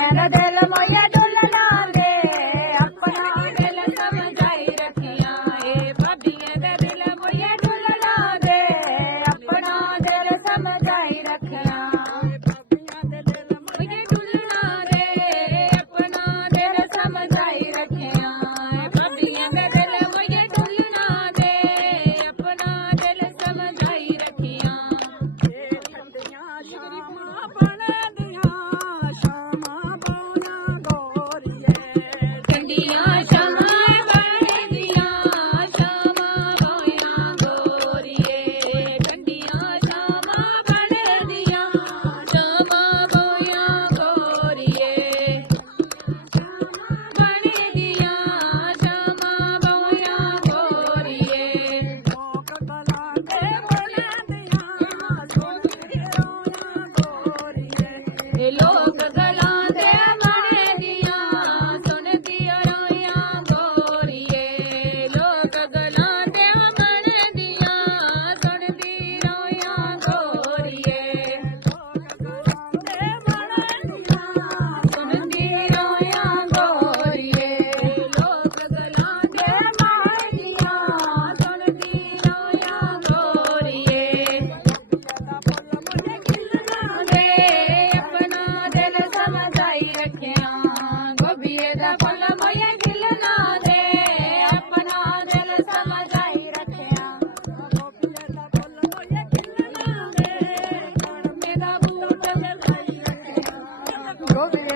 मेरा दिल मोया डुलना दे अपना दिल समझाई रखिया भाभिया दा दिल मोया डुलना दे अपना दिल समझाई रखिया भाभिया दे दिल मोया डुलना दे अपना दिल समझाई रखिया भाभिया दे दिल मोया डुलना दे अपना दिल समझाई रखिया ठंडियां शामां बन दियां शामां बोया गोरिए ठंडियां शामां बन दियां शामां बोया गोरिए ठंडियां शामां बन दियां शामां बोया गोरिए बन दियां शामां बोया गोरिए लोक गलां दे बोला दियां सुनदी रोया गोरिए लोक गलां दे बने दियां सुनदी रोया गोरिए लोक गलां दे बने दियां सुनदी रोया गोरिए लोक गलां दे बने दियां सुनदी रोया गोरिए लोक गलां दे बने दियां सुनदी रोया गोरिए गोबिये दा फल मोया खिलना दे अपना दिल समझाई रखिया गोबिये दा फल मोया खिलना दे अपना दिल समझाई रखिया गोबिये